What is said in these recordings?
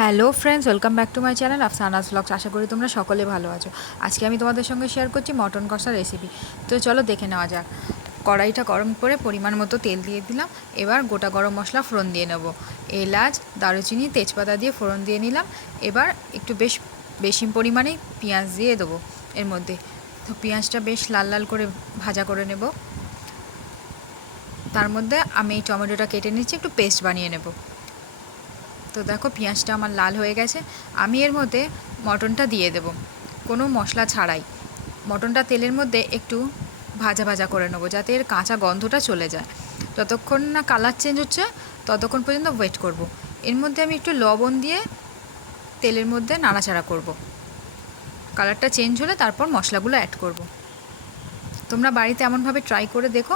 Hello friends, welcome back to my channel Afsana's blogs. আশা করি তোমরা সকলে ভালো আছো। আজকে আমি তোমাদের সঙ্গে শেয়ার করছি মটন কষা রেসিপি। তো চলো দেখে নেওয়া যাক। কড়াইটা গরম করে পরিমাণ মতো তেল দিয়ে দিলাম। এবার গোটা গরম মশলা ফোড়ন দিয়ে নেব। এলাচ, দারুচিনি, তেজপাতা দিয়ে ফোড়ন দিয়ে নিলাম। এবার একটু বেশি পরিমাণেই পেঁয়াজ দিয়ে দেবো এর মধ্যে। তো পেঁয়াজটা বেশ লাল লাল করে ভাজা করে নেব। তার মধ্যে আমি এই টমেটোটা কেটে নিচ্ছি, একটু পেস্ট বানিয়ে নেব। তো দেখো পেঁয়াজটা আমার লাল হয়ে গেছে। আমি এর মধ্যে মটনটা দিয়ে দেব কোনো মশলা ছাড়াই। মটনটা তেলের মধ্যে একটু ভাজা ভাজা করে নেবো, যাতে এর কাঁচা গন্ধটা চলে যায়। যতক্ষণ না কালার চেঞ্জ হচ্ছে ততক্ষণ পর্যন্ত ওয়েট করব। এর মধ্যে আমি একটু লবণ দিয়ে তেলের মধ্যে নাড়াচাড়া করব। কালারটা চেঞ্জ হলে তারপর মশলাগুলো অ্যাড করব। তোমরা বাড়িতে এমনভাবে ট্রাই করে দেখো,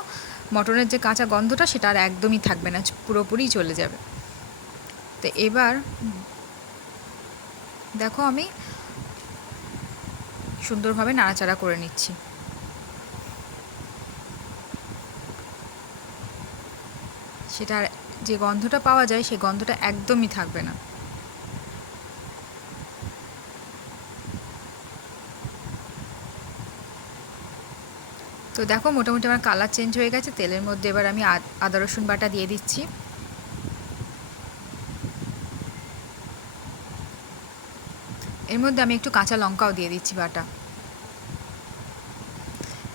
মটনের যে কাঁচা গন্ধটা সেটা আর একদমই থাকবে না, পুরোপুরি চলে যাবে। তো এবার দেখো আমি সুন্দরভাবে নাড়াচাড়া করে নিচ্ছি। সেটার যে গন্ধটা পাওয়া যায় সেই গন্ধটা একদমই থাকবে না। তো দেখো মোটামুটি আমার কালার চেঞ্জ হয়ে গেছে। তেলের মধ্যে এবার আমি আদা রসুন বাটা দিয়ে দিচ্ছি। এর মধ্যে আমি একটু কাঁচা লঙ্কাও দিয়ে দিচ্ছি বাটা।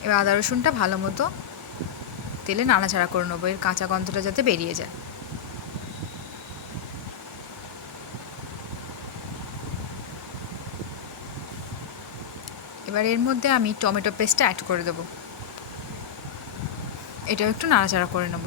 এবার আদা রসুনটা ভালো মতো তেলে নাড়াচাড়া করে নেবো, এর কাঁচা গন্ধটা যাতে বেরিয়ে যায়। এবার এর মধ্যে আমি টমেটো পেস্টটা অ্যাড করে দেবো। এটাও একটু নাড়াচাড়া করে নেব।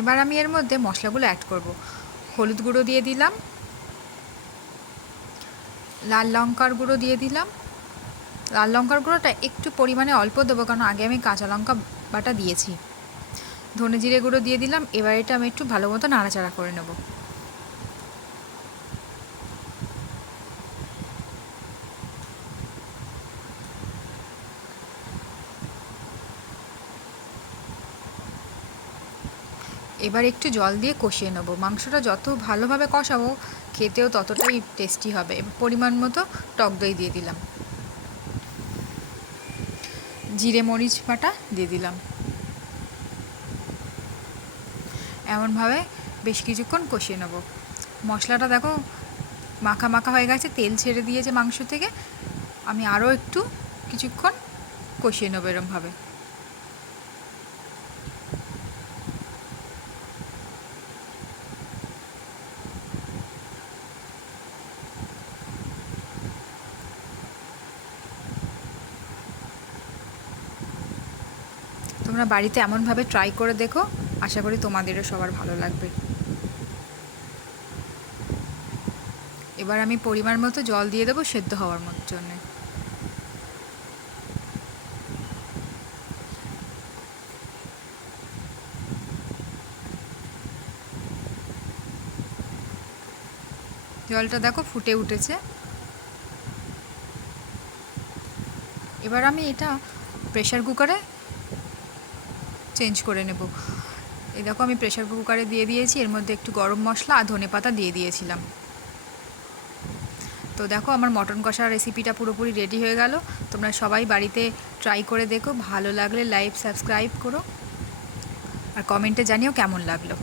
এবার আমি এর মধ্যে মশলাগুলো অ্যাড করব। হলুদ গুঁড়ো দিয়ে দিলাম, লাল লঙ্কার গুঁড়ো দিয়ে দিলাম। লাল লঙ্কার গুঁড়োটা একটু পরিমাণে অল্প দেবো, কারণ আগে আমি কাঁচা লঙ্কা বাটা দিয়েছি। ধনে জিরে গুঁড়ো দিয়ে দিলাম। এবার এটা আমি একটু ভালো মতো নাড়াচাড়া করে নেব। এবার একটু জল দিয়ে কষিয়ে নেব। মাংসটা যত ভালোভাবে কষাবো খেতেও ততটাই টেস্টি হবে। এবার পরিমাণ মতো টক দই দিয়ে দিলাম, জিরে মরিচ বাটা দিয়ে দিলাম। এমনভাবে বেশ কিছুক্ষণ কষিয়ে নেব। মশলাটা দেখো মাখা মাখা হয়ে গেছে, তেল ছেড়ে দিয়েছে মাংস থেকে। আমি আরও একটু কিছুক্ষণ কষিয়ে নেবো এরমভাবে। তোমরা বাড়িতে এমনভাবে ট্রাই করে দেখো, আশা করি তোমাদেরও সবার ভালো লাগবে। এবার আমি পরিমাণ মতো জল দিয়ে দেবো সেদ্ধ হওয়ার জন্যে। জলটা দেখো ফুটে উঠেছে। এবার আমি এটা প্রেশার কুকারে চেঞ্জ করে নেব। এই দেখো আমি প্রেশার কুকারে দিয়ে দিয়েছি। এর মধ্যে একটু গরম মশলা আর ধনেপাতা দিয়ে দিয়েছিলাম। তো দেখো আমার মটন কষা রেসিপিটা পুরোপুরি রেডি হয়ে গেল। তোমরা সবাই বাড়িতে ট্রাই করে দেখো, ভালো লাগলে লাইক সাবস্ক্রাইব করো আর কমেন্টে জানিও কেমন লাগলো।